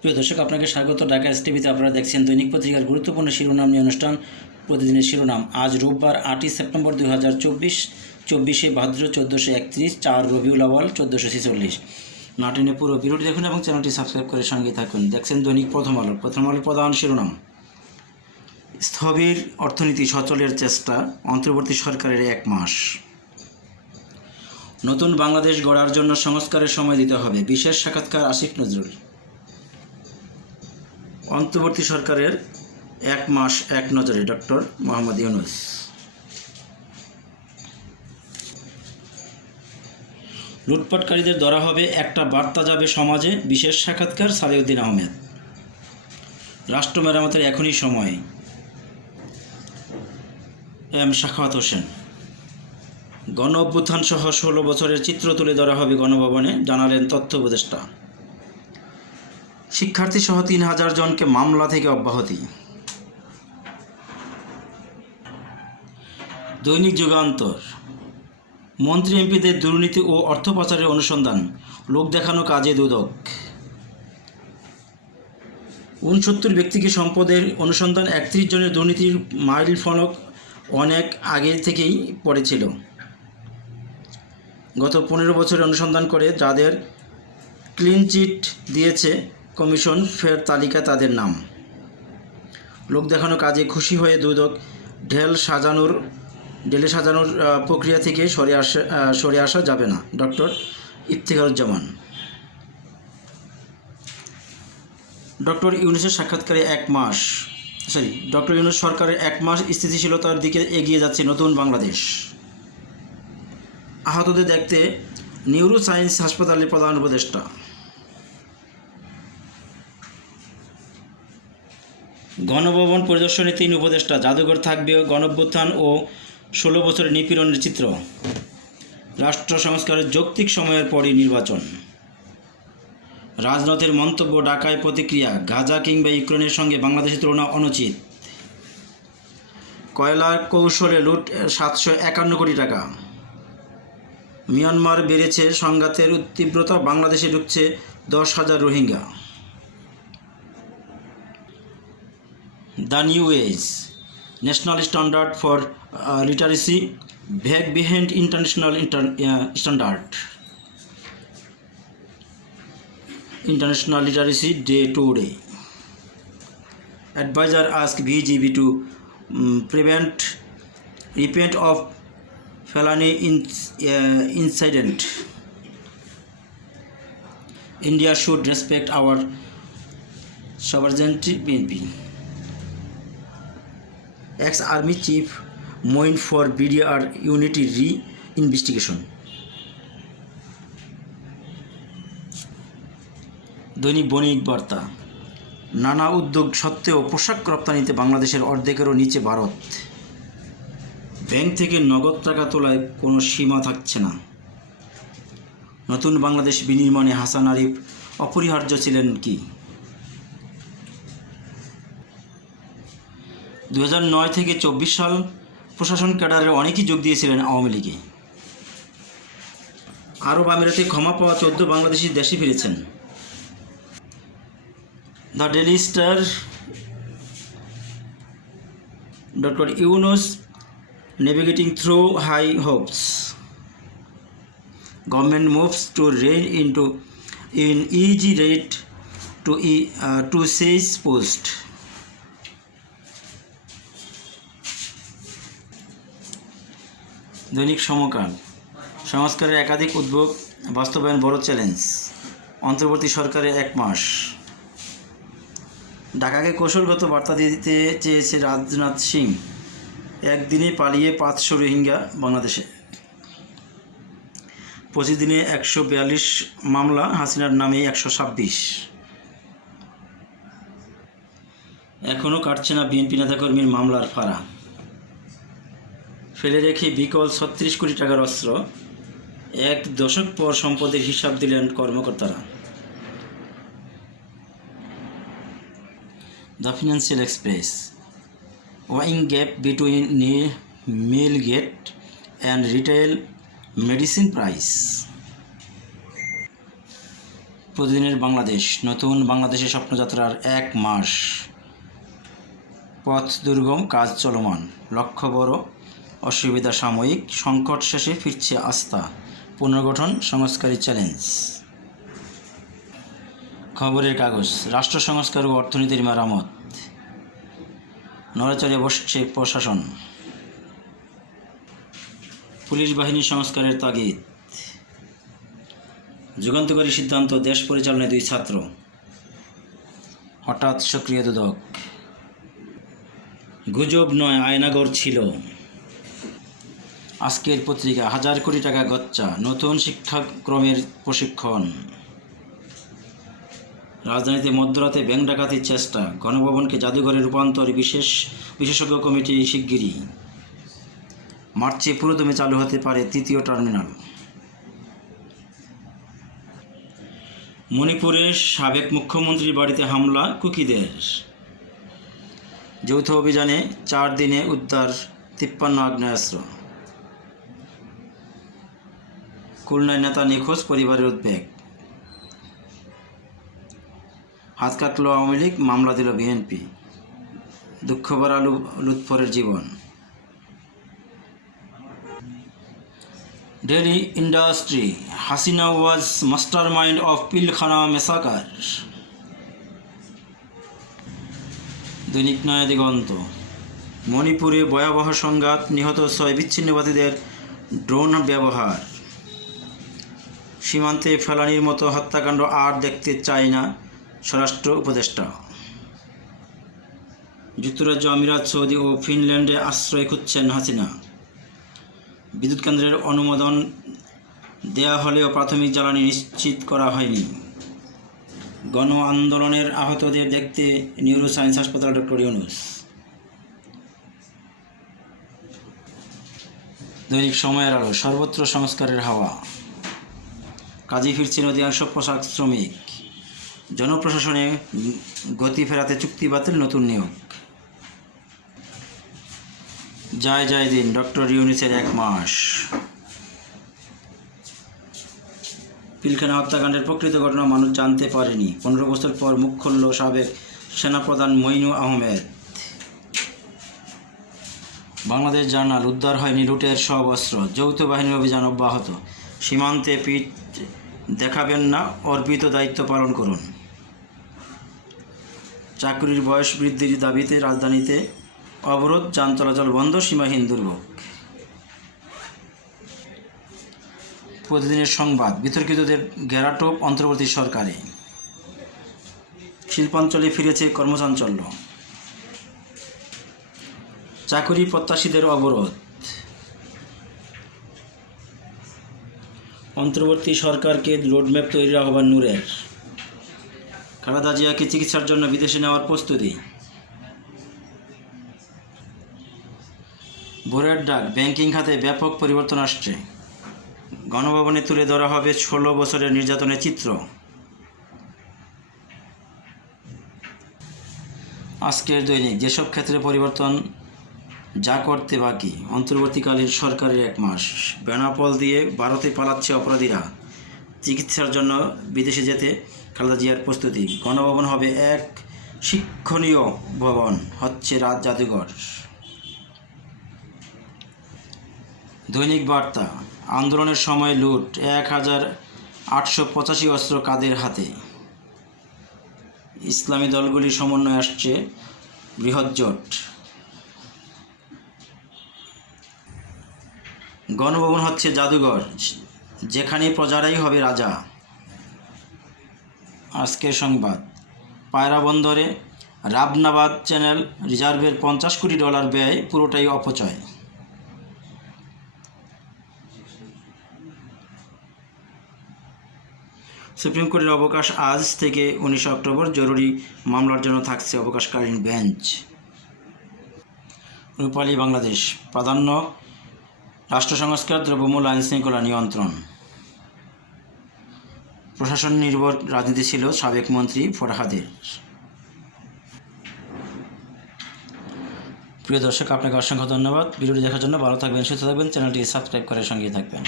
প্রিয় দর্শক, আপনাকে স্বাগত। ঢাকা এস টিভিতে আপনারা দেখছেন দৈনিক পত্রিকার গুরুত্বপূর্ণ শিরোনাম নিয়ে অনুষ্ঠান। প্রতিদিনের শিরোনাম, আজ রোববার আটই সেপ্টেম্বর দুই হাজার চব্বিশ, চব্বিশে ভাদ্র চোদ্দোশো একত্রিশ, চার রবিউল আওয়াল চোদ্দোশো ছেচল্লিশ। নাটিনে পুরো ভিডিওটি দেখুন এবং চ্যানেলটি সাবস্ক্রাইব করে সঙ্গে থাকুন। দেখছেন দৈনিক প্রথম আলো। প্রথম আলোর প্রধান শিরোনাম। স্থবির অর্থনীতি সচলের চেষ্টা, অন্তর্বর্তী সরকারের এক মাস। নতুন বাংলাদেশ গড়ার জন্য সংস্কারের সময় দিতে হবে। বিশেষ সাক্ষাৎকার আসিফ নজরুল। অন্তর্বর্তী সরকারের এক মাস এক নজরে, ডক্টর মোহাম্মদ ইউনুস। লুটপাটকারীদের ধরা হবে, একটা বার্তা যাবে সমাজে, বিশেষ সাক্ষাৎকার সালেউদ্দিন আহমেদ। রাষ্ট্র মেরামতের এখনই সময়। এম শাখাওয়াত হোসেন। গণ অভ্যুত্থান সহ ষোলো বছরের চিত্র তুলে ধরা হবে গণভবনে, জানালেন তথ্য উপদেষ্টা। শিক্ষার্থী সহ তিন হাজার জনকে মামলা থেকে অব্যাহতি। দৈনিক যুগান্তর। মন্ত্রী এমপিদের দুর্নীতি ও অর্থ পাচারের অনুসন্ধান। লোক দেখানো কাজে দুদক। উনসত্তর ব্যক্তিকে সম্পদের অনুসন্ধান, একত্রিশ জনের দুর্নীতির মাইল ফলক অনেক আগে থেকেই পড়েছিল। গত পনেরো বছরে অনুসন্ধান করে যাদের ক্লিন চিট দিয়েছে কমিশন ফের তালিকা তাদের নাম। লোক দেখানো কাজে খুশি হয়ে দুদক ঢেল সাজানোর ঢেলে সাজানোর প্রক্রিয়া থেকে সরে আসা সরে আসা যাবে না। ডক্টর ইফতিখারুজ্জামান। ডক্টর ইউনুসের সাক্ষাৎকারে এক মাস সরি, ডক্টর ইউনুস সরকারের এক মাস স্থিতিশীলতার দিকে এগিয়ে যাচ্ছে নতুন বাংলাদেশ। আহতদের দেখতে নিউরো সায়েন্স হাসপাতালের প্রধান উপদেষ্টা। গণভবন পরিদর্শনে তিন উপদেষ্টা, জাদুঘর থাকবে, গণভ্যুত্থান ও ষোলো বছরের নিপীড়নের চিত্র। রাষ্ট্র সংস্কারের যৌক্তিক সময়ের পরই নির্বাচন। রাজনাথের মন্তব্য, ডাকায় প্রতিক্রিয়া, গাজা কিংবা ইউক্রেনের সঙ্গে বাংলাদেশের তুলনা অনুচিত। কয়লার কৌশলে লুট সাতশো একান্ন কোটি টাকা। মিয়ানমার বেড়েছে সংঘাতের তীব্রতা, বাংলাদেশে ঢুকছে দশ হাজার Rohingya. Standard for uh, literacy back behind international inter- uh, standard international literacy day today advisor ask bgb to um, prevent repent of felony in, uh, incident india should respect our sovereignty ex army chief moined for BDR unity re investigation দৈনিক বণিক বার্তা। নানা উদ্যোগ সত্ত্বেও পোশাক রপ্তানিতে বাংলাদেশের অর্ধেকেরও নিচে Bharat. Bank থেকে নগদ টাকা তোলায় কোনো সীমা থাকছে না। নতুন বাংলাদেশ বিনির্মাণে হাসান আরিফ অপরিহার্য ছিলেন কি? দু থেকে চব্বিশ সাল প্রশাসন ক্যাডারের অনেকেই যোগ দিয়েছিলেন আওয়ামী লীগে। আরব আমিরাতে ক্ষমা পাওয়া চোদ্দ বাংলাদেশি দেশে ফিরেছেন। The Daily Star doctor Yunus navigating through high hopes. Government moves to rein into, in easy rate to E to sage post. দৈনিক সমকাল, সংস্কারের একাধিক উদ্যোগ বাস্তবায়ন বড় চ্যালেঞ্জ, অন্তর্বর্তী সরকারের এক মাস। ঢাকাকে কৌশলগত বার্তা দিতে চেয়েছে রাজনাথ সিং। একদিনে পালিয়ে পাঁচশো রোহিঙ্গা বাংলাদেশে। পঁচিশ দিনে একশো বিয়াল্লিশ মামলা, হাসিনার নামে একশো ছাব্বিশ। এখনও কাটছে না বিএনপি নেতাকর্মীর মামলার ফাড়া। ফেলে রেখে বিকল ছত্রিশ কোটি টাকার অস্ত্র এক দশক পর সম্পদের হিসাব দিলেন কর্মকর্তারা। The Financial Express. ওয়াইং gap between mill gate and retail medicine price. প্রতিদিনের বাংলাদেশ, নতুন বাংলাদেশের স্বপ্নযাত্রার এক মাস। পথ দুর্গম, কাজ চলমান। লক্ষ্য বড় অসুবিধা সাময়িক, সংকট শেষে ফিরছে আস্থা, পুনর্গঠন, সংস্কারী চ্যালেঞ্জ। খবরের কাগজ, রাষ্ট্র সংস্কার ও অর্থনীতির মেরামত। নড়াচড়ে বসছে প্রশাসন। পুলিশ বাহিনী সংস্কারের তাগিদ। যুগান্তকারী সিদ্ধান্ত, দেশ পরিচালনায় দুই ছাত্র। হঠাৎ সক্রিয় দুদক। গুজব নয় আয়নাগর ছিল। আজকের পত্রিকা, হাজার কোটি টাকা গচ্চা, নতুন শিক্ষাক্রমের প্রশিক্ষণ। রাজধানীতে মধ্যরাতে ব্যাংক ডাকাতির চেষ্টা, গণভবনকে জাদুঘরে রূপান্তর বিশেষ বিশেষজ্ঞ কমিটি শিগগিরই। মার্চে পুরোদমে চালু হতে পারে তৃতীয় টার্মিনাল। মণিপুরের সাবেক মুখ্যমন্ত্রীর বাড়িতে হামলা, কুকিদের। যৌথ অভিযানে চার দিনে উদ্ধার, তিপ্পান্ন আগ্নেয়াস্ত্র। খুলনায় নেতা নিখোঁজ, পরিবারের উদ্বেগ। হাত কাটল আওয়ামী লীগ, মামলা দিল বিএনপি। দুঃখ বাড়ালু লুৎফরের জীবন। Daily Industry, Hasina was mastermind of Pilkhana massacre. দৈনিক নয়া দিগন্ত। মণিপুরে ভয়াবহ সংঘাত, নিহত ছয় বিচ্ছিন্নবাদীদের ড্রোন ব্যবহার। সীমান্তে ফেলানির মতো হত্যাকাণ্ড আর দেখতে চায় না স্বরাষ্ট্র উপদেষ্টা। যুক্তরাজ্য, আমিরাত, সৌদি ও ফিনল্যান্ডে আশ্রয় খুঁজছেন হাসিনা। বিদ্যুৎ কেন্দ্রের অনুমোদন দেয়া হলেও প্রাথমিক জ্বালানি নিশ্চিত করা হয়নি। গণ আন্দোলনের আহতদের দেখতে নিউরো সায়েন্স হাসপাতাল ডক্টর ইউনুস। দৈনিক সময়ের আলো, সর্বত্র সংস্কারের হাওয়া। কাজে ফিরছেন অধিকাংশ পোশাক শ্রমিক। জনপ্রশাসনে গতি ফেরাতে চুক্তি বাতিল, নতুন নিয়োগ। যায় যায় দিন, ডক্টর ইউনিসের এক মাস। পিলখানা হত্যাকাণ্ডের প্রকৃত ঘটনা মানুষ জানতে পারেনি। পনেরো বছর পর মুখ খুলল সাবেক সেনাপ্রধান মইনু আহমেদ। বাংলাদেশ জার্নাল, উদ্ধার হয়নি লুটের সব অস্ত্র। যৌথ বাহিনীর অভিযান অব্যাহত। সীমান্তে পিঠ দেখাবেন না, অর্পিত দায়িত্ব পালন করুন। চাকরির বয়স বৃদ্ধির দাবিতে রাজধানীতে অবরোধ, যান চলাচল বন্ধ, সীমাহীন দুর্ভোগ। প্রতিদিনের সংবাদ, বিতর্কিতদের ঘেরাটোপ অন্তর্বর্তী সরকারে। শিল্পাঞ্চলে ফিরেছে কর্মচাঞ্চল্য। চাকরি প্রত্যাশীদের অবরোধ অন্তর্বর্তী সরকারকে রোডম্যাপ তৈরির আহ্বান নূরের। খালেদা জিয়াকে চিকিৎসার জন্য বিদেশে নেওয়ার প্রস্তুতি। ভোরের ডাক, ব্যাংকিং খাতে ব্যাপক পরিবর্তন আসছে। গণভবনে তুলে ধরা হবে ষোলো বছরের নির্যাতনের চিত্র। আজকের দৈনিক, যেসব ক্ষেত্রে পরিবর্তন যা করতে বাকি। অন্তর্বর্তীকালীন সরকারের এক মাস। বেনাপল দিয়ে ভারতে পালাচ্ছে অপরাধীরা। চিকিৎসার জন্য বিদেশে যেতে খালেদা জিয়ার প্রস্তুতি। গণভবন হবে এক শিক্ষণীয় ভবন। হচ্ছে রাজ জাদুঘর। দৈনিক বার্তা। আন্দোলনের সময় লুট। এক হাজার আটশো পঁচাশি অস্ত্র কাদের হাতে? ইসলামী দলগুলি সমন্বয়ে আসছে বৃহৎ জোট। গণভবন হচ্ছে জাদুঘর, যেখানে প্রজারাই হবে রাজা। আজকের সংবাদ। পায়রা বন্দরে রাবনাবাদ চ্যানেল রিজার্ভের পঞ্চাশ কোটি ডলার ব্যয়, পুরোটাই অপচয়। সুপ্রিম কোর্টের অবকাশ আজ থেকে উনিশে অক্টোবর, জরুরি মামলার জন্য থাকছে অবকাশকালীন বেঞ্চ। রূপালী, বাংলাদেশ। প্রাধান্য রাষ্ট্র সংস্কার দ্রব্যমূল্য আইন শৃঙ্খলা নিয়ন্ত্রণ। প্রশাসন নির্ভর রাজনীতি ছিল সাবেক মন্ত্রী ফরহাদের। প্রিয় দর্শক, আপনাকে অসংখ্য ধন্যবাদ। ভিডিওটি দেখার জন্য ভালো থাকবেন, সুস্থ থাকবেন, চ্যানেলটি সাবস্ক্রাইব করার সঙ্গে থাকবেন।